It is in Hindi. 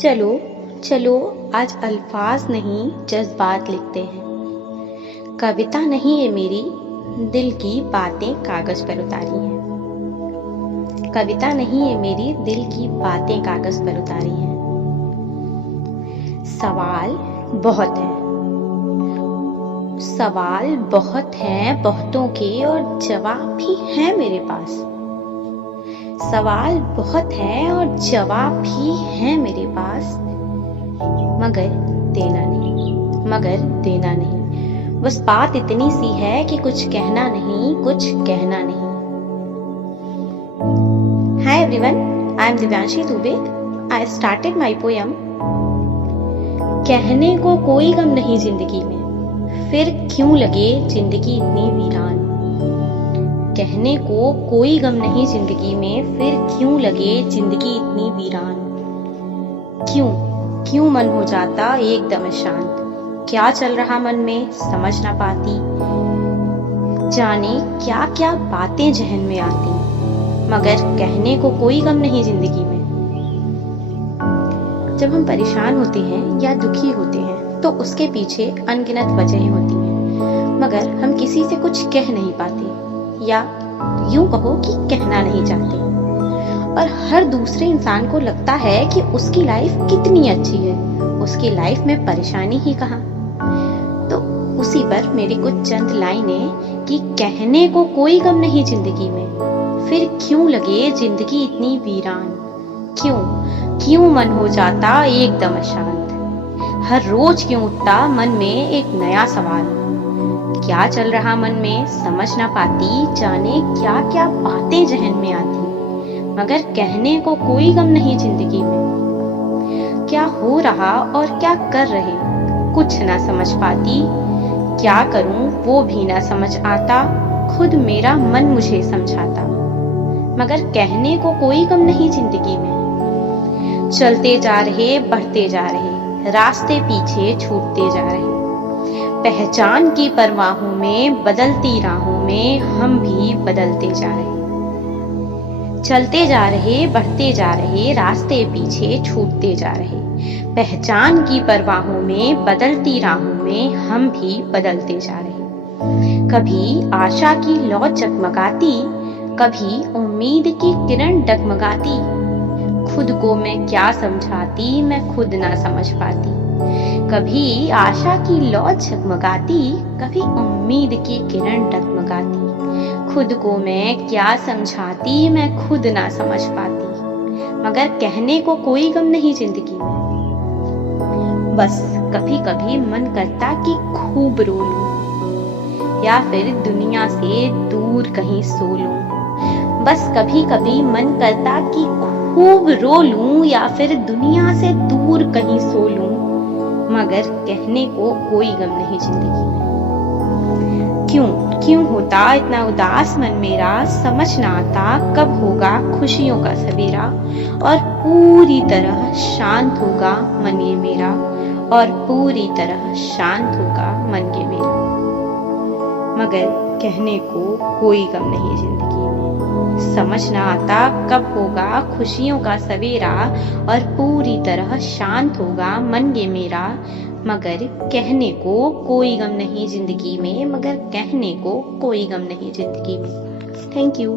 चलो चलो आज अल्फाज नहीं जज्बात लिखते हैं। कविता नहीं है मेरी, दिल की बातें कागज पर उतारी हैं। कविता नहीं है मेरी, दिल की बातें कागज पर उतारी हैं। सवाल बहुत हैं, सवाल बहुत हैं बहुतों के, और जवाब भी हैं मेरे पास। सवाल बहुत हैं और जवाब भी हैं मेरे पास, मगर देना नहीं, मगर देना नहीं। बस बात इतनी सी है कि कुछ कहना नहीं, कुछ कहना नहीं। Hi everyone, I am Divyanshi Dubey. I started my poem. कहने को कोई गम नहीं जिंदगी में, फिर क्यों लगे जिंदगी इतनी वीरान। कहने को कोई गम नहीं जिंदगी में, फिर क्यों लगे जिंदगी इतनी वीरान। क्यों मन हो जाता एकदम शांत। क्या चल रहा मन में समझ ना पाती, जाने क्या क्या बातें जहन में आती, मगर कहने को कोई गम नहीं जिंदगी में। जब हम परेशान होते हैं या दुखी होते हैं तो उसके पीछे अनगिनत वजहें होती हैं, मगर हम किसी से कुछ कह नहीं पाते, या यूं कहो कि कहना नहीं चाहते। और हर दूसरे इंसान को लगता है कि उसकी लाइफ कितनी अच्छी है, उसकी लाइफ में परेशानी ही कहाँ। तो उसी पर मेरी कुछ चंद लाइनें कि कहने को कोई गम नहीं जिंदगी में, फिर क्यों लगे जिंदगी इतनी वीरान। क्यों मन हो जाता एकदम अशांत। हर रोज क्यों उठता मन में एक नया सवाल। क्या चल रहा मन में समझ ना पाती, जाने क्या क्या बातें जहन में आती, मगर कहने को कोई गम नहीं जिंदगी में। क्या हो रहा और क्या कर रहे कुछ ना समझ पाती, क्या करूं वो भी ना समझ आता, खुद मेरा मन मुझे समझाता, मगर कहने को कोई गम नहीं जिंदगी में। चलते जा रहे बढ़ते जा रहे, रास्ते पीछे छूटते जा रहे, पहचान की परवाहों में बदलती राहों में हम भी बदलते जा रहे। चलते जा रहे बढ़ते जा रहे, रास्ते पीछे छूटते जा रहे, पहचान की परवाहों में बदलती राहों में हम भी बदलते जा रहे। कभी आशा की लौ जगमगाती, कभी उम्मीद की किरण डगमगाती, खुद को मैं क्या समझाती मैं खुद ना समझ पाती। कभी आशा की लौ झगमगाती, कभी उम्मीद की किरण डगमगाती, खुद को मैं क्या समझाती मैं खुद ना समझ पाती, मगर कहने को कोई गम नहीं जिंदगी में। बस कभी कभी मन करता कि खूब रो लूं, या फिर दुनिया से दूर कहीं सो लूं। बस कभी कभी मन करता कि खूब रो लूं, या फिर दुनिया से दूर कहीं सो लूं, मगर कहने को कोई गम नहीं जिंदगी में। क्यों होता इतना उदास मन मेरा, समझ ना आता कब होगा खुशियों का सवेरा, और पूरी तरह शांत होगा मन ये मेरा, और पूरी तरह शांत होगा मन ये मेरा, मगर कहने को कोई गम नहीं जिंदगी में। समझ ना आता कब होगा खुशियों का सवेरा, और पूरी तरह शांत होगा मन ये मेरा, मगर कहने को कोई गम नहीं जिंदगी में, मगर कहने को कोई गम नहीं जिंदगी में। Thank you.